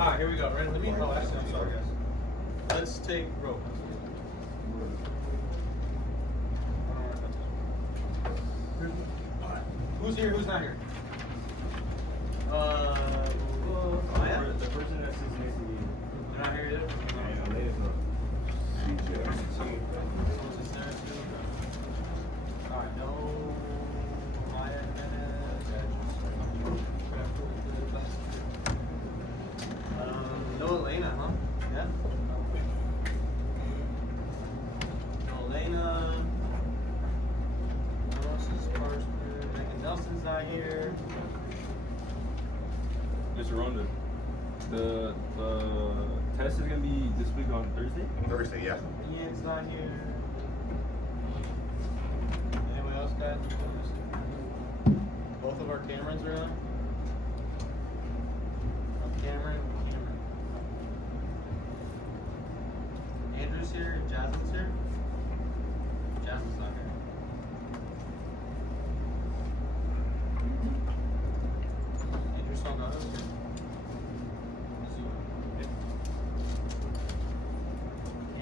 Alright, here we go. Ready? Let me. Oh, actually, I'm sorry, guys. Let's take rope. Who's here? Who's not here? Maya? The person that sits next to me. You're not here yet? Yeah, ladies know. Alright, no Maya. No Elena, huh? Yeah? No Elena. No else is Parsons. Megan Nelson's not here. Mr. Ronda, the test is gonna be this week on Thursday. Thursday, yeah. Ian's not here. Anyone else, guys? Both of our Camerons are on. Cameron. Andrew's here and Jasmine's here. Jasmine's not here. Andrew's still not here. Is he? Okay.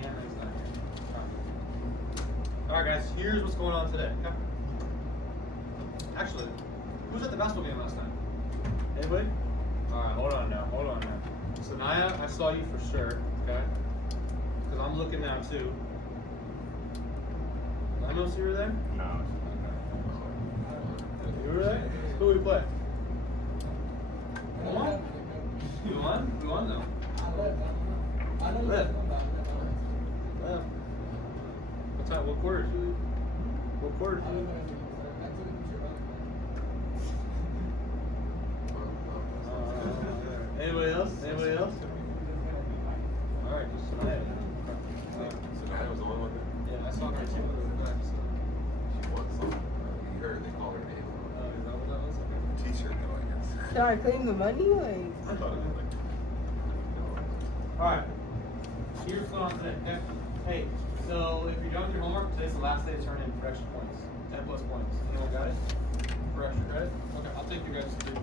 Yeah, no, he's not here. Alright guys, here's what's going on today. Okay? Actually, who was at the basketball game last night? Anybody? Alright, hold on now. So Naya, I saw you for sure, okay? Because I'm looking now too. I know you were there? No. You were there? Who we play? You won? You won? We won though. Left. What time? What quarter did you leave? What quarter did you leave? Anybody else? Anybody else? Alright, just tonight. So Naya was the one with it? Yeah, I saw her too. She won something. You heard they call her name. Is that what that was? Okay. T-shirt though, I guess. Should I claim the money? Like, I thought it was like. Alright. Here's what's going on today, okay? Hey, so if you're done with your homework, today's the last day to turn in for extra points. 10 plus points. Anyone got it? For extra credit? Okay, I'll take you guys to do.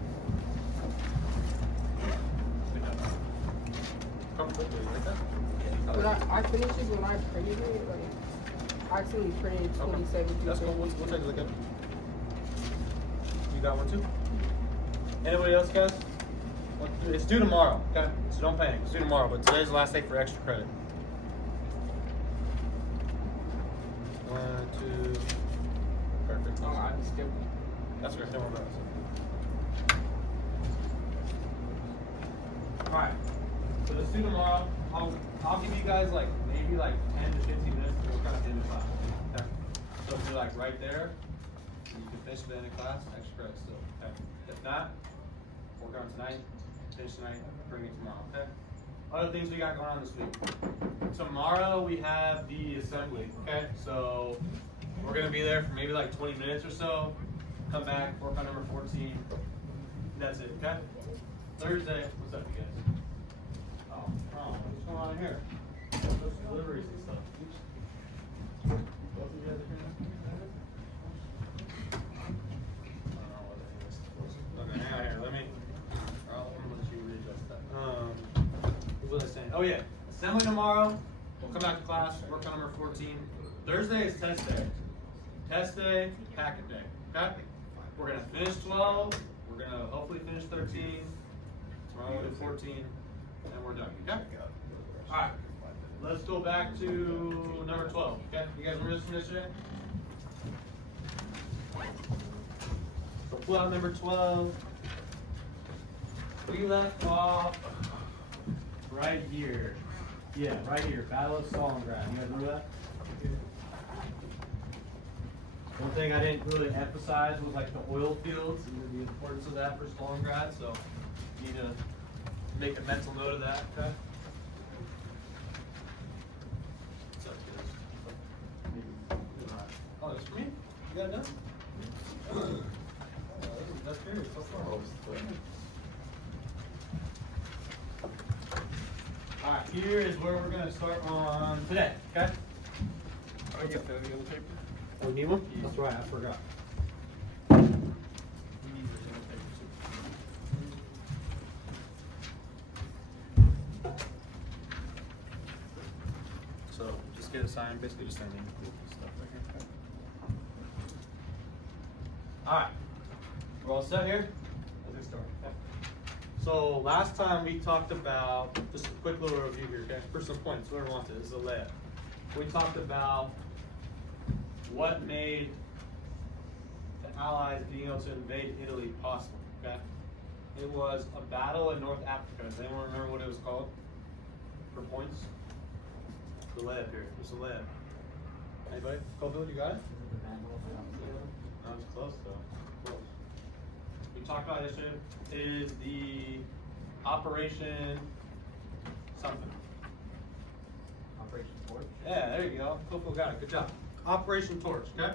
Come quickly, like that? when I finished it, when I printed it, like, I actually printed 27. That's cool. We'll take a look at it. You got one too? Anybody else, guys? It's due tomorrow, okay? So don't panic. It's due tomorrow, but today's the last day for extra credit. 1, 2. Perfect. Oh, I just skipped. That's great. Don't worry about it. Alright. So it's due tomorrow. I'll give you guys like maybe like 10 to 15 minutes to work out at the end of class. Okay? So if you're like right there, and you can finish at the end of class, extra credit still. Okay? If not, work on tonight, finish tonight, bring it tomorrow. Okay? Other things we got going on this week. Tomorrow we have the assembly. Okay? So we're gonna be there for maybe like 20 minutes or so. Come back, work on number 14. That's it. Okay? Thursday, what's up, you guys? What's going on here? Those deliveries and stuff. Both of you guys are here? I don't know what that is. Okay, hang on here. Let me let you readjust that. What was I saying? Oh yeah, assembly tomorrow. We'll come back to class, work on number 14. Thursday is test day. Test day, packet day. Okay? We're gonna finish 12. We're gonna hopefully finish 13. Tomorrow we'll do 14. And we're done, okay? Alright, let's go back to number 12, okay? You guys remember this from yesterday? So pull out number 12. We left off right here. Yeah, right here, Battle of Stalingrad. You guys remember that? One thing I didn't really emphasize was like the oil fields and the importance of that for Stalingrad, so you need to make a mental note of that, okay? What's up, guys? Oh, that's for me? You got it done? That's good so far. Alright, here is where we're going to start on today, okay? I get that the other paper. Oh, you need one? That's right, I forgot. get a sign, basically just signing stuff right here. Alright, we're all set here? Let's get started. Okay. So last time we talked about, just a quick little review here, okay? For some points, whoever wants it, this is a layup. We talked about what made the Allies being able to invade Italy possible, okay? It was a battle in North Africa. Does anyone remember what it was called? For points? The layup here. What's the layup? Anybody? Cofield, you got it? That was close though. Close. We talked about yesterday. It is the Operation something. Operation Torch. Yeah, there you go. Cofield got it. Good job. Operation Torch, okay?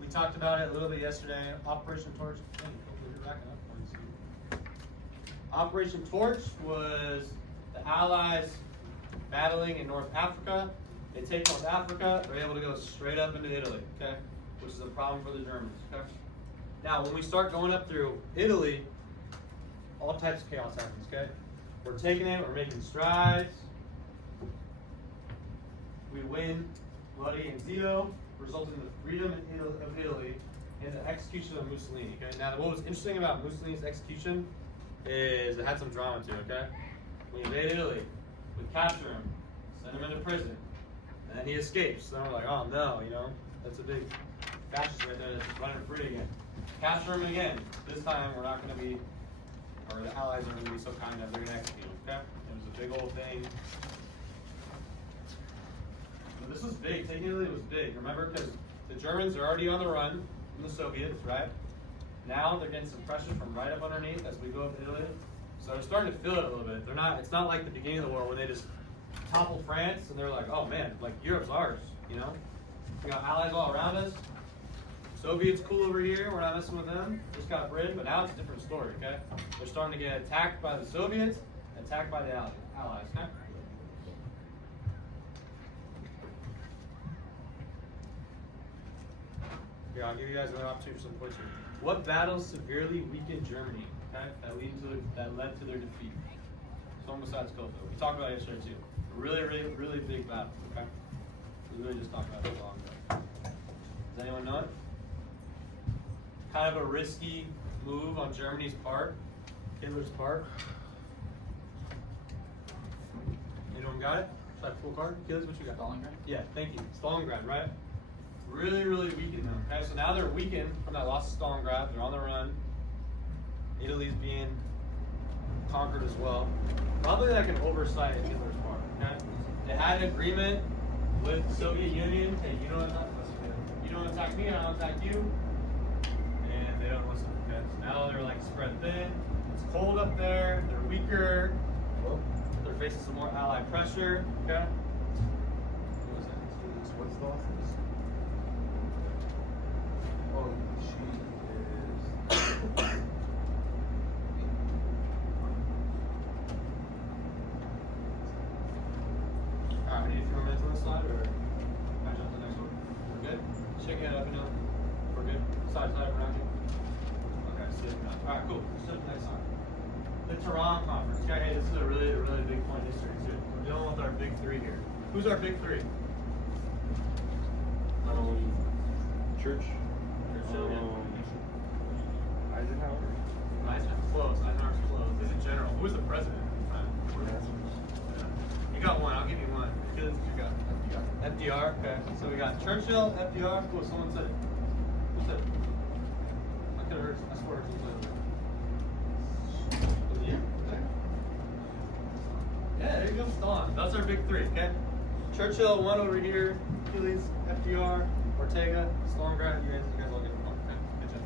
We talked about it a little bit yesterday. Operation Torch. Hey, Cofield, you're backing up. Let me see. Operation Torch was the Allies battling in North Africa. They take North Africa, they're able to go straight up into Italy, okay? Which is a problem for the Germans, okay? Now, when we start going up through Italy, all types of chaos happens, okay? We're taking it, we're making strides. We win Lodi and Zito, resulting in the freedom of Italy and the execution of Mussolini, okay? Now, what was interesting about Mussolini's execution is it had some drama to it, okay? We invade Italy, we capture him, send him into prison, and then he escapes. Then we're like, oh no, you know, that's a big fascist right there that's running free again. Capture him again. This time we're not going to be, or the Allies are going to be so kind that they're going to execute him, okay? It was a big old thing. But this was big. Taking Italy was big, remember? Because the Germans are already on the run from the Soviets, right? Now they're getting some pressure from right up underneath as we go up Italy. So they're starting to feel it a little bit. They're not. It's not like the beginning of the war when they just topple France and they're like, oh man, like Europe's ours, you know? We got allies all around us. Soviets cool over here. We're not messing with them. Just got Britain, but now it's a different story. Okay? They're starting to get attacked by the Soviets, attacked by the Allies. Okay? Here, I'll give you guys another opportunity for some points here. What battles severely weakened Germany? Okay, that led to their defeat. Someone besides Cofield. We talked about it yesterday too. A really big battle. Okay, we really just talked about it a long ago. Does anyone know it? Kind of a risky move on Germany's part, Hitler's part. Anyone got it? Should I pull a card? Achilles, what you got? Stalingrad? Yeah, thank you. Stalingrad, right? Really weakened them. Okay, so now they're weakened from that loss of Stalingrad. They're on the run. Italy's being conquered as well. Probably like an oversight at Hitler's part. Okay, they had an agreement with the Soviet Union. Hey, you don't attack me, I don't attack you. And they don't listen. Okay, so now they're like spread thin. It's cold up there. They're weaker. They're facing some more Allied pressure. Okay. What was that? What's losses? Oh, she is. Alright, we need a few more minutes on this slide, or can I jump to the next one? We're good? Shake your head up and down. We're good? Side, we're not good? Okay, sit down. Alright, cool. Sit to the next slide. The Tehran Conference. Yeah, hey, this is a really big point in history, too. We're dealing with our big three here. Who's our big three? Church. Churchill, Eisenhower. Eisenhower's close. Eisenhower's close. He's a general. Who was the president at the time? You got one. I'll give you one. You got FDR. Okay. So we got Churchill, FDR. Cool. Someone said it. Who said it? I could have heard. I swear. Someone said it. Was it you? Yeah. There you go. Stalin. That's our big three. Okay. Churchill, one over here. Achilles, FDR, Ortega, Stalingrad. You guys all get one. Okay. Good job.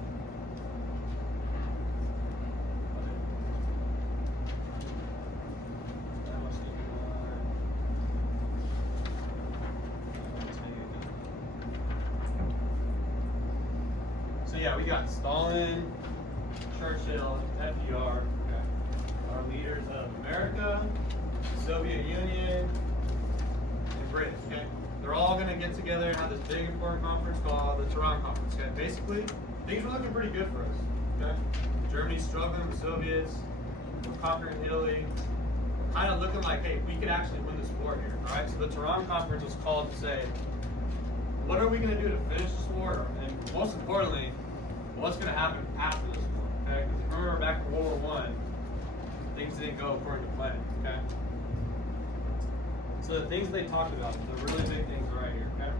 So yeah, we got Stalin, Churchill, FDR, okay. Our leaders of America, the Soviet Union, and Britain, okay? They're all gonna get together and have this big important conference called the Tehran Conference, okay? Basically, things were looking pretty good for us, okay? Germany's struggling with the Soviets, we're conquering Italy, kind of looking like, hey, we could actually win this war here. All right. So the Tehran Conference was called to say, what are we going to do to finish this war, and most importantly, what's going to happen after this war? Okay. Because remember back in World War I, things didn't go according to plan. Okay. So the things they talked about, the really big things are right here. Okay.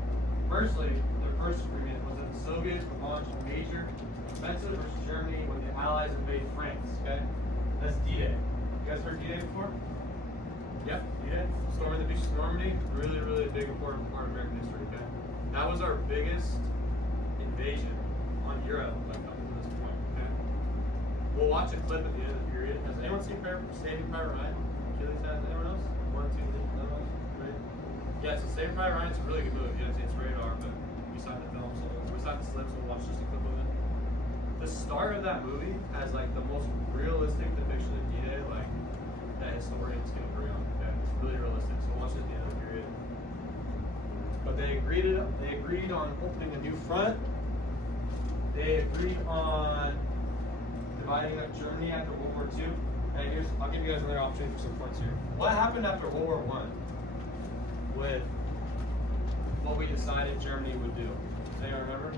Firstly, their first agreement was that the Soviets would launch a major offensive versus Germany when the Allies invade France. Okay. That's D-Day. You guys heard D-Day before? Yep, D-Day. Storming the beaches of Normandy. Really, really big, important part of American history. Okay. That was our biggest invasion on Europe up to this point. Okay. We'll watch a clip at the end of the period. Has anyone seen Saving Private Ryan? Achilles has. Anyone else? One, two, three, another one? Right? Yeah, so Saving Private Ryan's a really good movie. You know, it's radar, but beside the film, so beside the slip, so we'll watch just a clip of it. The start of that movie has like the most realistic depiction of D-Day, like that historians can agree on. Okay? It's really realistic. So watch it at the end of the period. But they agreed on opening a new front. They agreed on dividing up Germany after World War II. And I'll give you guys another opportunity for some points here. What happened after World War I with what we decided Germany would do? Does anyone remember?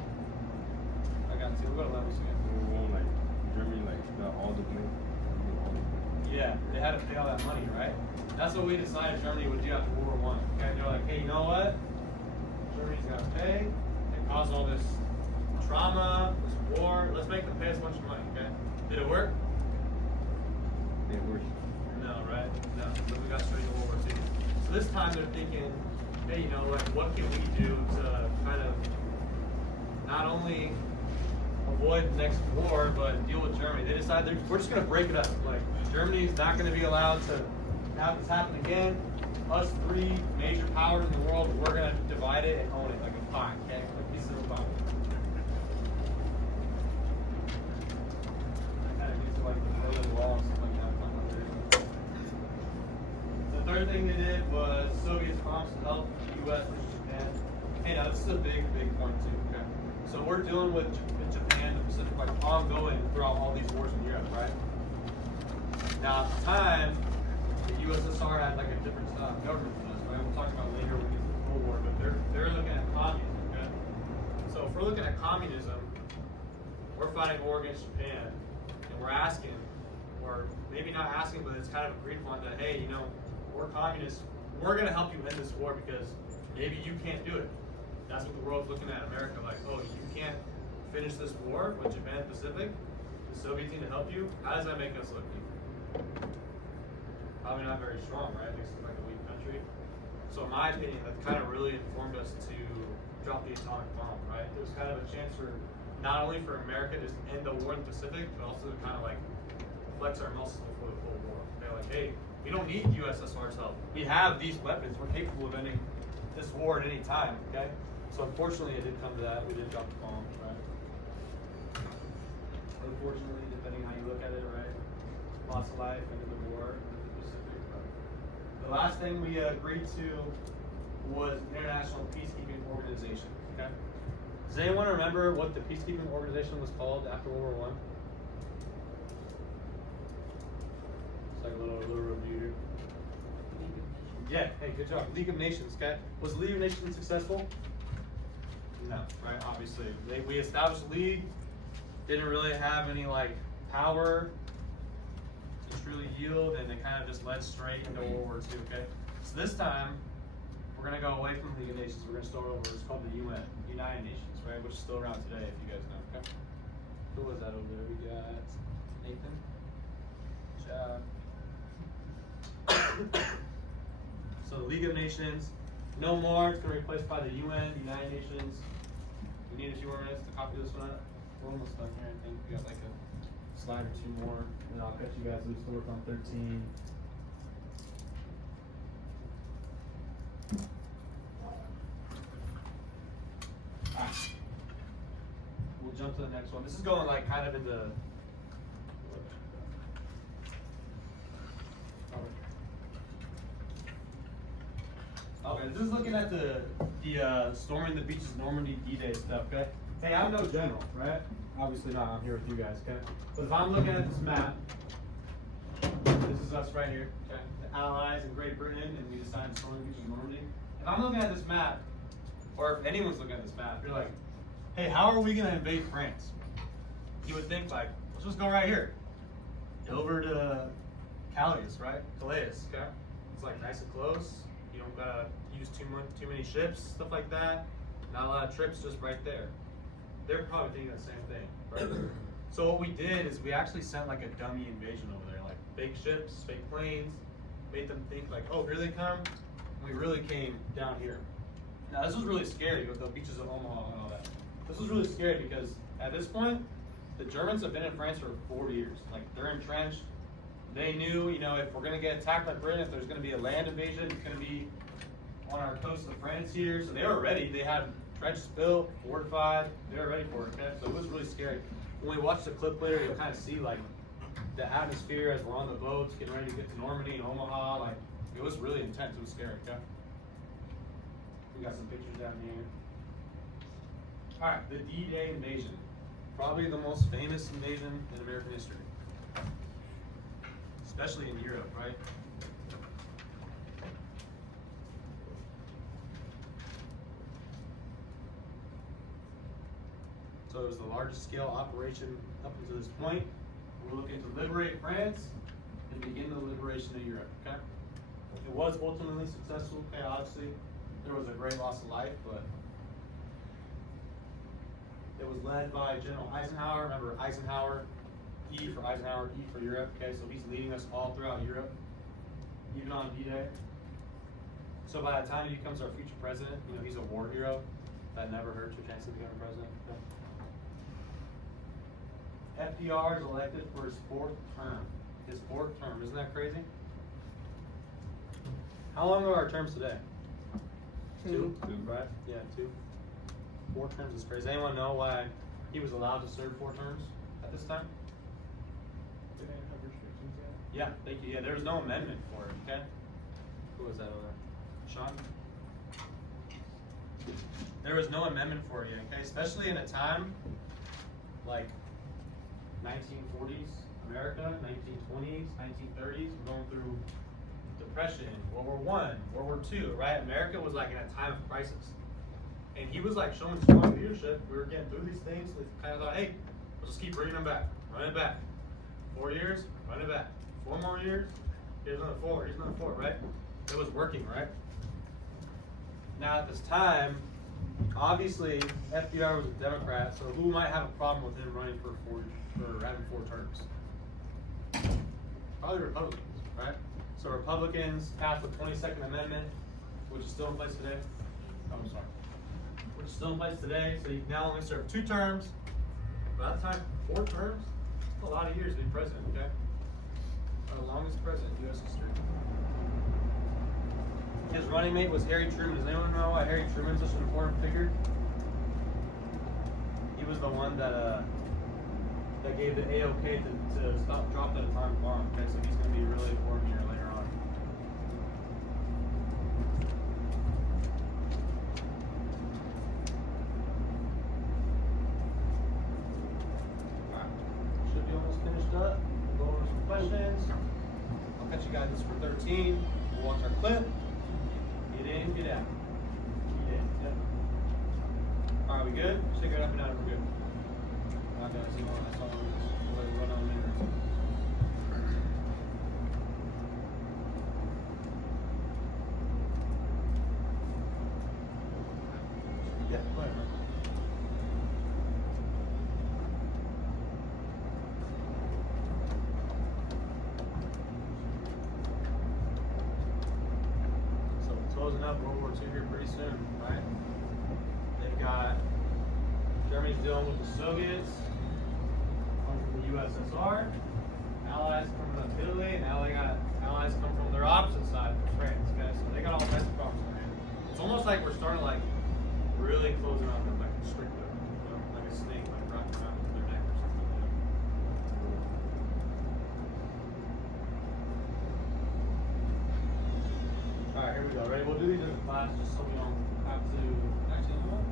I got two. We'll go to levels again. Well, like Germany, like got all the blame. Yeah, they had to pay all that money, right? That's what we decided Germany would do after World War I. Okay, they're like, hey, you know what? Germany's got to pay. They caused all this trauma, this war. Let's make them pay us a bunch of money. Okay, did it work? It works. No, right? No. So we got straight to World War II. So this time they're thinking, hey, you know, like, what can we do to kind of not only avoid the next war, but deal with Germany? They decided we're just going to break it up. Like, Germany's not going to be allowed to have this happen again. Us three major powers in the world, we're going to divide it and own it like a pie, okay? Like a piece of a pie. That kind of gets to like the Berlin Wall, something like that. The third thing they did was Soviets promised to help the U.S. versus Japan. Hey, now this is a big, big point too. Okay, so we're dealing with Japan, the Pacific, like ongoing throughout all these wars in Europe, right? Now at the time, the USSR had like a different government than us, right? We'll talk about later when we get to the Cold War, but they're looking at communism. Okay, so if we're looking at communism, we're fighting war against Japan, and we're asking, or maybe not asking, but it's kind of agreed upon that, hey, you know, we're communists, we're going to help you end this war because maybe you can't do it. That's what the world's looking at America, like, oh, you can't finish this war with Japan and Pacific, the Soviets need to help you. How does that make us look? Probably not very strong, right? Makes us like a weak country. So in my opinion, that kind of really informed us to drop the atomic bomb, right? It was kind of a chance for, not only for America to end the war in the Pacific, but also to kind of like flex our muscles before the Cold War. They're like, hey, we don't need USSR's help. We have these weapons. We're capable of ending this war at any time, okay? So unfortunately, it did come to that. We did drop the bomb, right? Unfortunately, depending on how you look at it, right? Loss of life, end of the war in the Pacific. But the last thing we agreed to was International Peacekeeping Organization, okay? Does anyone remember what the peacekeeping organization was called after World War I? It's like a little review here. Yeah, hey, good job. League of Nations, okay? Was the League of Nations successful? No, right? Obviously. We established a league, didn't really have any like power to truly yield, and it kind of just led straight into World War II, okay? So this time, we're going to go away from the League of Nations. We're going to start over. It's called the UN, United Nations, right? Which is still around today, if you guys know, okay? Who was that over there? We got Nathan. So the League of Nations, no more. It's going to be replaced by the UN, United Nations. We need a few more minutes to copy this one up. We're almost done here, I think. We got like a slide or two more, and I'll cut you guys loose to work on 13. We'll jump to the next one. This is going like kind of into. Okay, this is looking at the storming the beaches of Normandy D-Day stuff, okay? Hey, I'm no general, right? Obviously not, I'm here with you guys, okay? But if I'm looking at this map, this is us right here, okay? The Allies in Great Britain, and we decided to storm the beach of Normandy. If I'm looking at this map, or if anyone's looking at this map, you're like, hey, how are we gonna invade France? You would think like, let's just go right here. Over to Calais, right? Calais, okay? It's like nice and close. You don't gotta use too many ships, stuff like that. Not a lot of trips, just right there. They're probably thinking the same thing, right? So what we did is we actually sent like a dummy invasion over there, like fake ships, fake planes, made them think like, oh, here they come. We really came down here. Now this was really scary with the beaches of Omaha and all that. This was really scary because at this point, the Germans have been in France for 4 years. Like they're entrenched. They knew, you know, if we're gonna get attacked by Britain, if there's gonna be a land invasion, it's gonna be on our coast of France here. So they were ready. They had trenches built, fortified. They were ready for it. Okay, so it was really scary. When we watch the clip later, you'll kind of see like the atmosphere as we're on the boats, getting ready to get to Normandy and Omaha. Like it was really intense. It was scary. Okay. We got some pictures down here. All right, the D-Day invasion. Probably the most famous invasion in American history. Especially in Europe, right? So it was the largest scale operation up until this point. We're looking to liberate France and begin the liberation of Europe, okay? It was ultimately successful, okay, obviously. There was a great loss of life, but it was led by General Eisenhower. Remember Eisenhower, E for Eisenhower, E for Europe, okay? So he's leading us all throughout Europe, even on D-Day. So by the time he becomes our future president, you know, he's a war hero. That never hurts your chance of becoming president. Okay? FDR is elected for his 4th term. His 4th term, isn't that crazy? How long are our terms today? 2? 2. Right? Yeah, 2. 4 terms is crazy. Anyone know why he was allowed to serve 4 terms at this time? Did they have restrictions yet? Yeah, thank you. Yeah, there was no amendment for it, okay? Who was that over there? Sean? There was no amendment for it yet, okay? Especially in a time like 1940s America, 1920s, 1930s, we're going through Depression, World War I, World War II, right? America was like in a time of crisis. And he was like showing strong leadership. We were getting through these things. We kind of thought, hey, let's just keep bringing them back, run it back. 4 years, run it back. 4 more years, here's another 4, here's another 4, right? It was working, right? Now at this time, obviously FDR was a Democrat, so who might have a problem with him running for having 4 terms? Probably Republicans, right? So Republicans passed the 22nd Amendment, which is still in place today. Oh, I'm sorry. Which is still in place today, so you can now only serve 2 terms. By that time, 4 terms? That's a lot of years to be president, okay? Our longest president in U.S. history. His running mate was Harry Truman. Does anyone know why Harry Truman is such an important figure? He was the one that gave the AOK to drop that atomic bomb. Okay, so he's going to be really important here later on. Alright, should be almost finished up. We'll go over some questions. I'll catch you guys this for 13. We'll watch our clip. Get in, get out. Get in, yep. Alright, we good? Shake it up and down, we're good. I gotta see one. I saw one. Run on minutes. Yeah, go ahead, man. So we're closing up World War II here pretty soon, right? They've got Germany's dealing with the Soviets. The USSR, allies coming up Italy, and now they got allies come from their opposite side, from France. Okay, so they got all kinds of problems going on. It's almost like we're starting to like really closing on them, like constrictor, you know, like a snake, like wrapping around their neck or something. You know? All right, here we go. Ready? We'll do these as a class, just so we don't have to. Actually, you know what?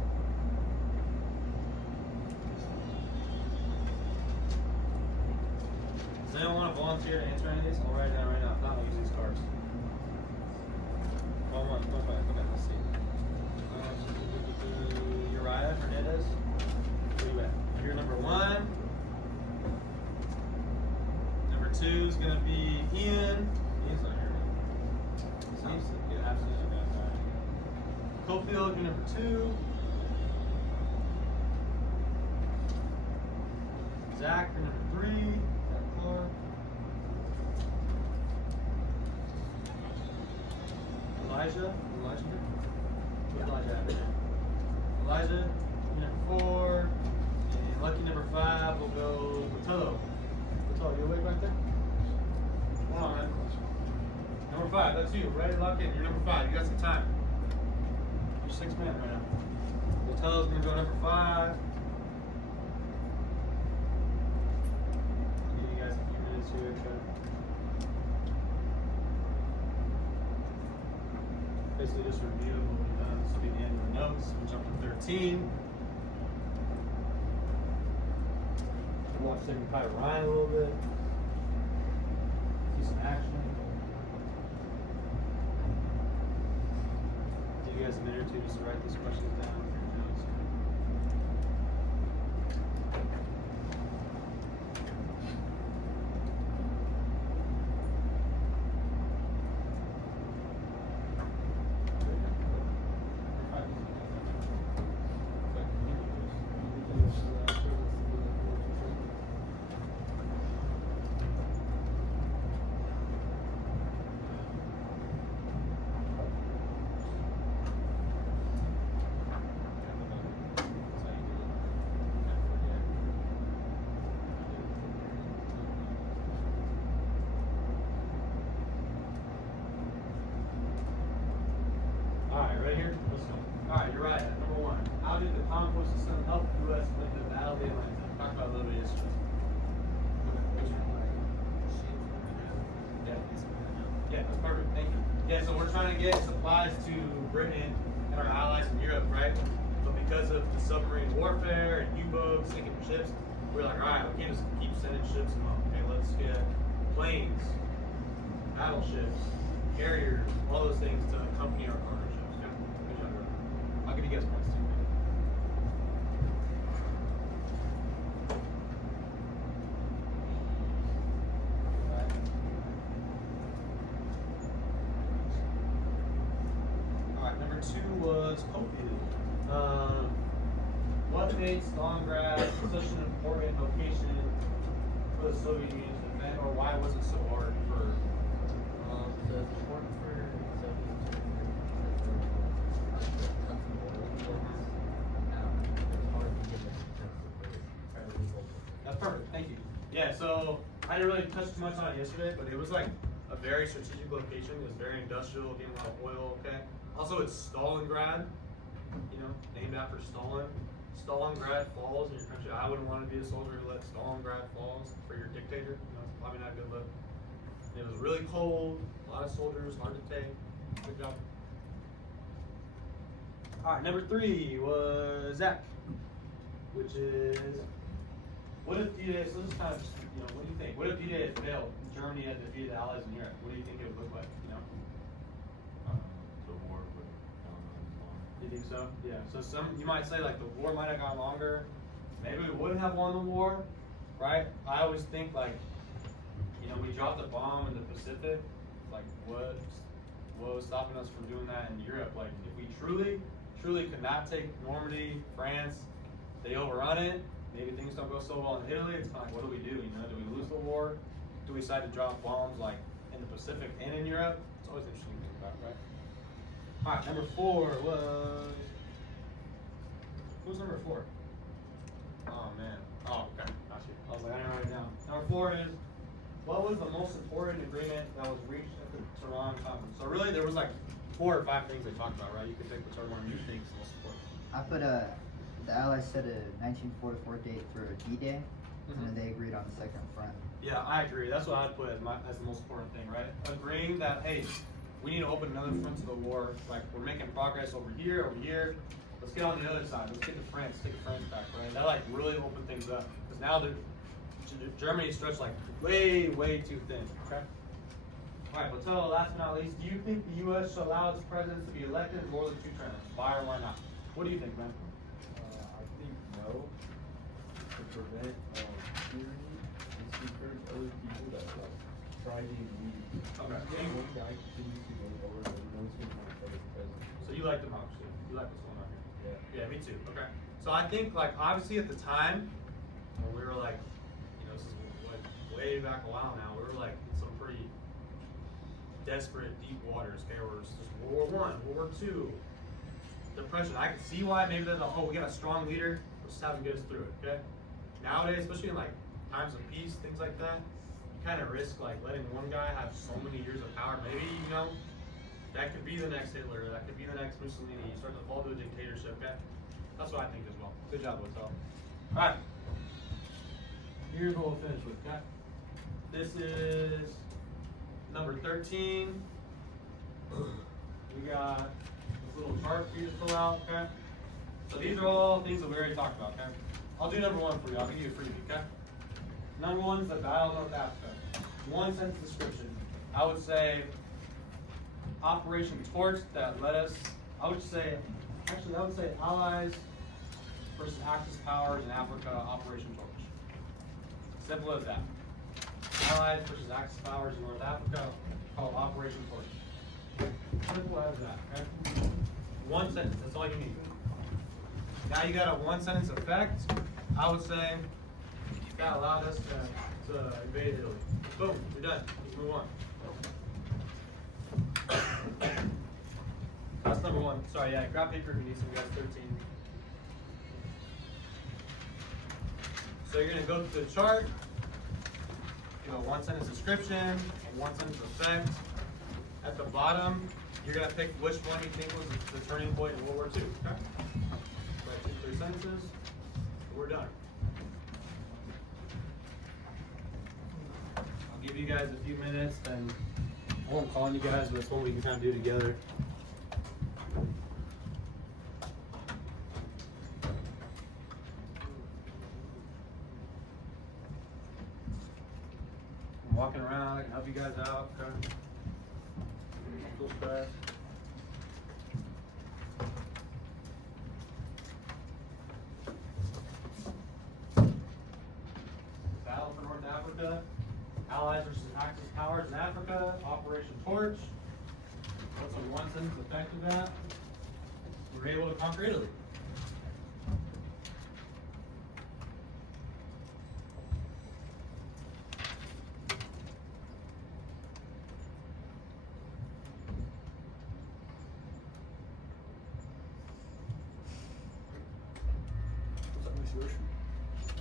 Does anyone want to volunteer to answer any of these? I'll write it down right now. is gonna be Ian. Ian's not here. Absolutely. Yeah, absolutely. Cofield, you're number 2. Zach, you're number 3. Zach Clark. Elijah here? Where's Elijah at? Elijah, you're number 4. And lucky number 5 will go Botello. Botello, you awake back there? Come on, man. Number 5, that's you. Ready, lucky, you're number 5. You got some time. You're 6 man right now. Botello's gonna go number 5. Give you guys a few minutes here to basically just review what we've done. This will be the end of the notes. We'll jump to 13. Watch Saving Private Ryan a little bit. See some action. Give you guys a minute or two just to write these questions down for your notes. Alright, right here? Let's go. Alright, you're right. Number 1. How did the compost system help the U.S. win the Battle of the Atlantic? Talked about a little bit yesterday. Yeah, that's perfect. Thank you. Yeah, so we're trying to get supplies to Britain and our allies in Europe, right? But because of the submarine warfare and U-boats sinking ships, we're like, alright, we can't just keep sending ships along. Okay, let's get planes, battleships, carriers, all those things to accompany our cargo ships. Yeah, good job, bro. I'll give you guys points too. Alright, number 2 was Cofield. What made Stalingrad such an important location for the Soviet Union to defend, or why was it so hard for? So it's important for Soviet it's hard to get it fairly legal. That's perfect. Thank you. Yeah. So I didn't really touch too much on it yesterday, but it was like a very strategic location. It was very industrial, getting a lot of oil. Okay. Also, it's Stalingrad. You know, named after Stalin. Stalingrad falls in your country. I wouldn't want to be a soldier who let Stalingrad falls for your dictator. You know, it's probably not a good look. It was really cold. A lot of soldiers, hard to take. Good job. All right, number 3 was Zach, which is what if D-Day? So this is kind of, what do you think? What if D-Day had failed? Germany had defeated the Allies in Europe. What do you think it would look like? You know? The war would You think so? Yeah. So you might say like the war might have gone longer. Maybe we wouldn't have won the war, right? I always think like, we dropped a bomb in the Pacific. Like what was stopping us from doing that in Europe? Like if we truly could not take Normandy, France, they overrun it. Maybe things don't go so well in Italy. It's kind of like, what do we do? Do we lose the war? Do we decide to drop bombs like in the Pacific and in Europe? It's always interesting to think about, right? All right, number 4 was, who's number 4? Oh man. Oh, okay. Got you. I was like, I didn't write it down. Number 4 is, what was the most important agreement that was reached at the Tehran conference? So really, there was like 4 or 5 things they talked about, right? You could pick whichever one you think is the most important. I put the Allies set a 1944 date for D-Day, and then they agreed on the second front. Yeah, I agree. That's what I'd put as the most important thing, right? Agreeing that, hey, we need to open another front to the war. Like, we're making progress over here. Let's get on the other side. Let's get to France. Take France back, right? That like really opened things up because now Germany is stretched like way too thin. Okay. All right, Botello, last but not least, do you think the U.S. should allow its presidents to be elected in more than 2 terms? Why or why not? What do you think, man? I think no, to prevent tyranny and to encourage other people that try being weak. Okay. One guy continues to go over, but he knows he's not there because. So you like the mouse, you like what's going on here? Yeah. Yeah, me too. Okay. So I think like obviously at the time when we were like, you know, this is like way back a while now, we were like in some pretty desperate deep waters. Okay, where it's just World War I, World War II, depression. I can see why maybe they're like, oh, we got a strong leader, let's just have him get us through it. Okay. Nowadays, especially in like times of peace, things like that, you kind of risk like letting one guy have so many years of power. Maybe you know that could be the next Hitler, that could be the next Mussolini. You start to fall to a dictatorship. Okay. That's what I think as well. Good job, Witzel. Alright. Here's what we'll finish with, okay? This is number 13. We got this little chart for you to fill out, okay? So these are all things that we already talked about, okay? I'll do number 1 for you. I'll give you a freebie, okay? Number 1 is the Battle of North Africa. 1 sentence description. I would say Operation Torch that led us, I would say Allies versus Axis powers in Africa, Operation Torch. Simple as that. Allies versus Axis powers in North Africa, called Operation Torch. Simple as that, okay? 1 sentence, that's all you need. Now you got a 1 sentence effect. I would say that allowed us to invade Italy. Boom, we're done. Let's move on. That's number 1. Sorry, yeah, grab paper if you need some, you guys 13. So you're gonna go through the chart, do a 1 sentence description, a 1 sentence effect. At the bottom, you're gonna pick which one you think was the turning point in World War II, okay? Write 2, 3 sentences, we're done. I'll give you guys a few minutes, and I won't call on you guys, but it's one we can kind of do together. I'm walking around, I can help you guys out, okay? Don't stress. Battle for North Africa, Allies versus Axis powers in Africa, Operation Torch. What's the 1 sentence effect of that? We were able to conquer Italy.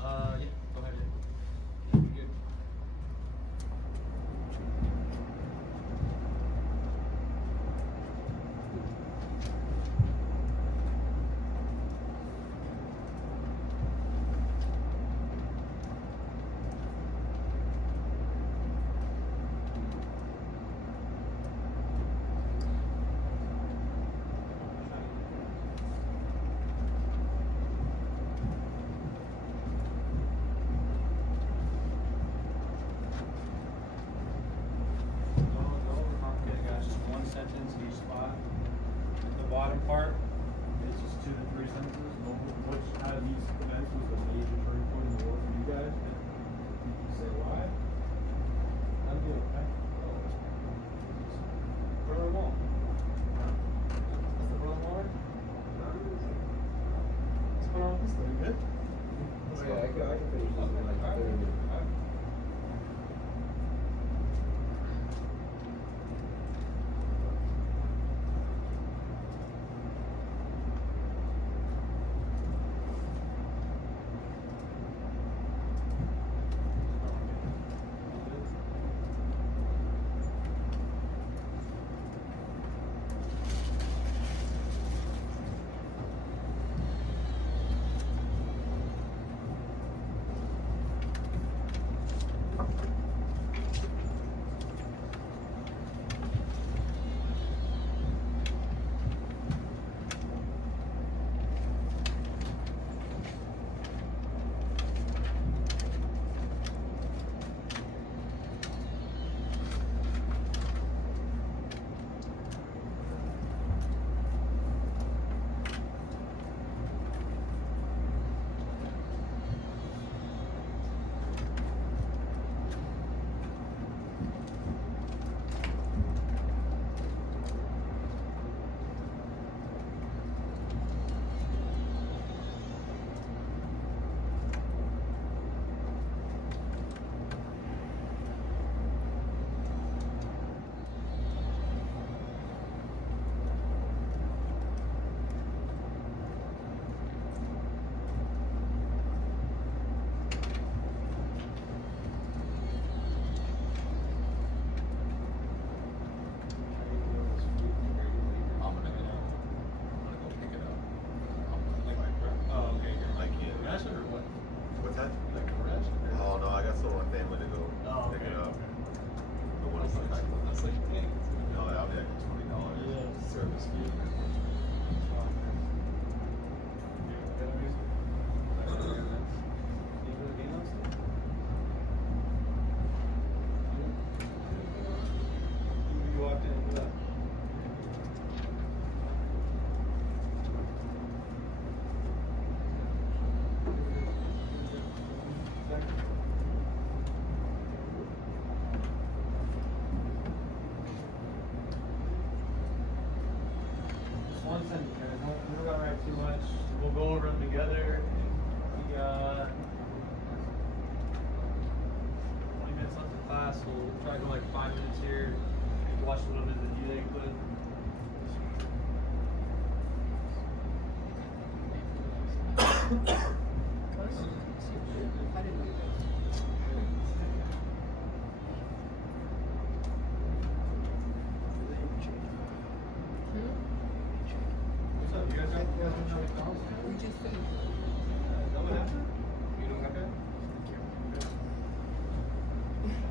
Yeah, go ahead. You're good. Don't overcomplicate it, guys. Just 1 sentence each spot. The bottom part is just 2 to 3 sentences. Which out of these events was the major turning point in the war for you guys? And you say why? I'm good. Okay. Berlin Wall. That's the Berlin Wall. What's going on with this thing? Good? Oh, yeah, I can finish this in like 30 minutes. only send it, guys. We don't gotta write too much. We'll go over them together. We got 20 minutes left in class. We'll try to go like 5 minutes here. Watch a little bit of the D-Day clip. I didn't do that. What's up? You guys got McDonald's? We just finished. Is that what happened? You don't have that?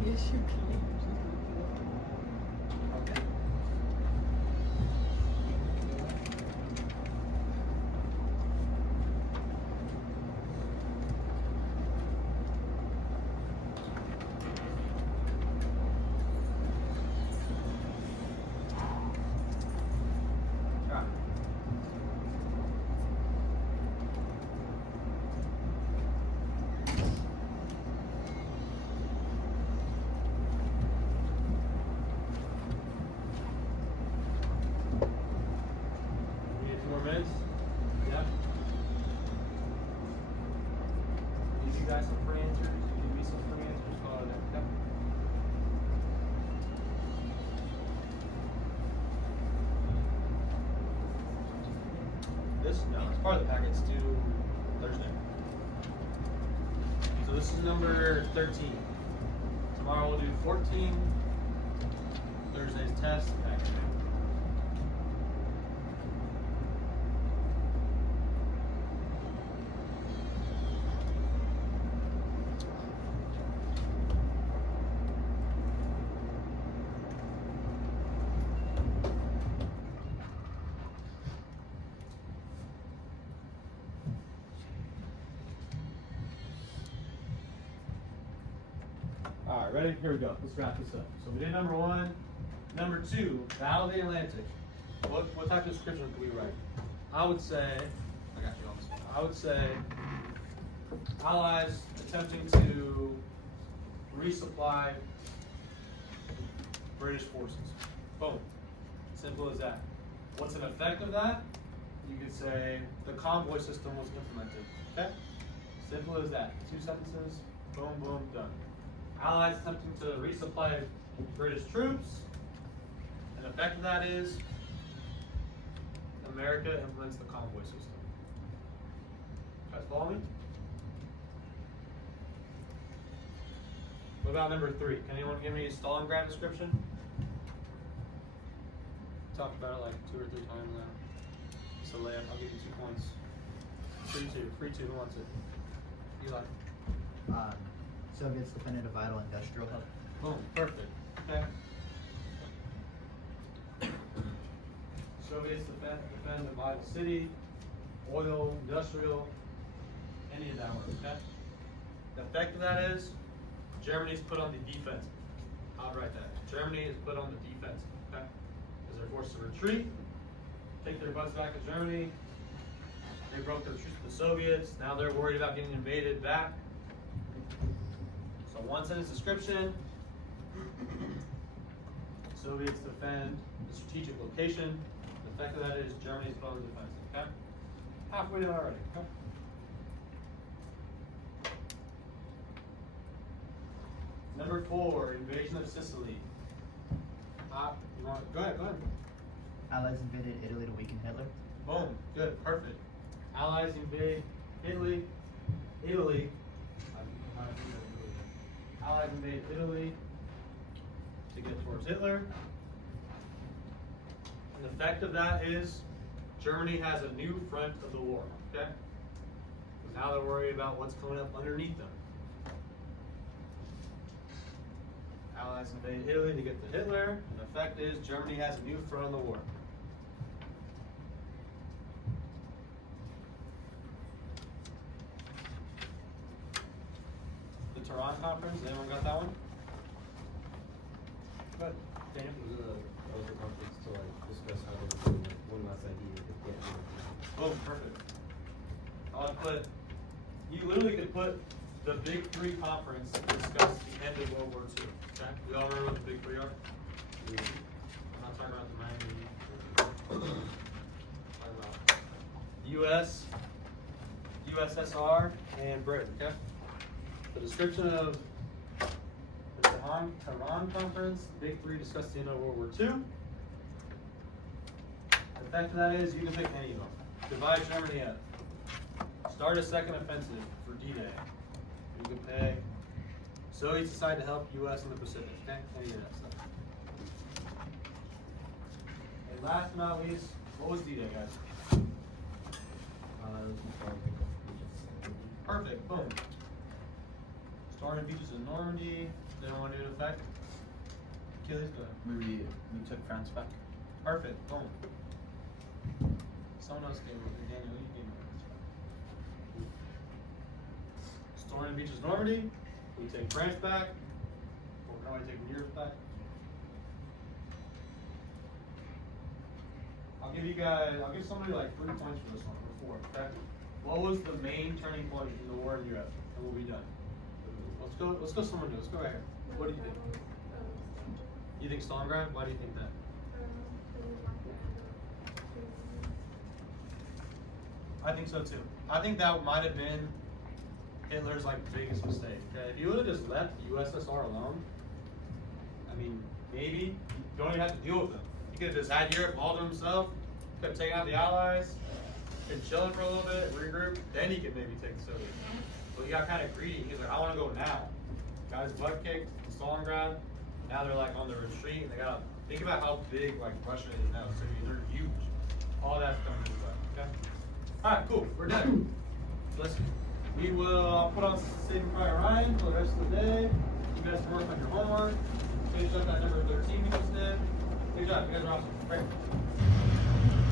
Yes, you can. Okay. Alright. We need 2 more minutes? Yeah. Give you guys some free answers. Give me some free answers. Call it there. Okay. This? No, it's part of the packet. It's due Thursday. So this is number 13. Tomorrow we'll do 14. Thursday's test. Packet. Alright, ready? Here we go. Let's wrap this up. So we did number 1. Number 2, Battle of the Atlantic. What type of description can we write? I would say, I got you on this one. I would say, Allies attempting to resupply British forces. Boom. Simple as that. What's an effect of that? You could say the convoy system was implemented. Okay? Simple as that. 2 sentences. Boom, boom, done. Allies attempting to resupply British troops. An effect of that is America implements the convoy system. Guys follow me? What about number 3? Can anyone give me a Stalingrad description? Talked about it like 2 or 3 times now. So Leia, I'll give you 2 points. Free 2, who wants it? Eli. Soviets defended a vital industrial hub. Boom, perfect. Okay. Soviets defend a vital city, oil, industrial, any of that work, okay? The effect of that is Germany's put on the defense. I'll write that. Germany is put on the defense, okay? Because they're forced to retreat, take their butts back to Germany. They broke their truce with the Soviets. Now they're worried about getting invaded back. So 1 sentence description. Soviets defend the strategic location. The effect of that is Germany's put on the defense. Okay? Halfway done already. Okay? Number 4, invasion of Sicily. Go ahead. Allies invaded Italy to weaken Hitler. Boom. Good. Perfect. Allies invade Italy. Allies invade Italy to get towards Hitler. And the effect of that is Germany has a new front of the war. Okay? Now they're worried about what's coming up underneath them. Allies invade Italy to get to Hitler. And the effect is Germany has a new front of the war. The Tehran Conference, anyone got that one? Good. Daniel? That was the conference to like discuss how they were doing one last idea to get rid of. Boom, perfect. I'll put, you literally could put the Big 3 conference to discuss the end of World War II. Okay? We all remember what the Big 3 are? I'm not talking about the Miami. I'm talking U.S., USSR, and Britain, okay? The description of the Tehran Conference, the Big Three discussed the end of World War II. The effect of that is you can pick any of them. Divide Germany up. Start a second offensive for D-Day. You can pick Soviets decide to help U.S. in the Pacific, okay? Any of that stuff. And last but not least, what was D-Day, guys? Perfect, boom. Starting beaches in Normandy, then what did it affect? Achilles, go ahead. We took France back. Perfect, boom. Someone else gave it, Daniel, you gave it. Storming beaches Normandy, we take France back, or can I take Europe back? I'll give somebody like 3 points for this one, or 4, okay? What was the main turning point in the war in Europe? And we'll be done. Let's go somewhere new, let's go right here. What do you think? You think Stalingrad? Why do you think that? I think so too. I think that might have been Hitler's like biggest mistake. Okay, if he would have just left the USSR alone, I mean, maybe you don't even have to deal with them. He could have just had Europe all to himself, could have taken out the Allies, been chilling for a little bit, regroup, then he could maybe take the Soviets. But he got kind of greedy. He was like, I want to go now. Got his butt kicked in Stalingrad. Now they're like on the retreat, and they gotta think about how big like Russia is now. So they're huge. All that's coming his way. Okay. All right, cool. We're done. Listen, we will put on Saving Private Ryan for the rest of the day. You guys can work on your homework. Finish up that number 13 we just did. Good job. You guys are awesome. Great.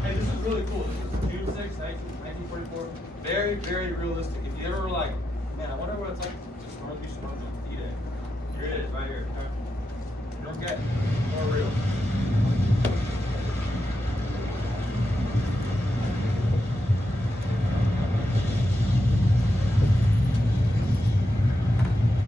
Hey, this is really cool. This is June 6, 1944. Very, very realistic. If you ever were like, man, I wonder what it's like to just North Beach on D-Day. Here it is, right here. Okay? You don't get it. More real.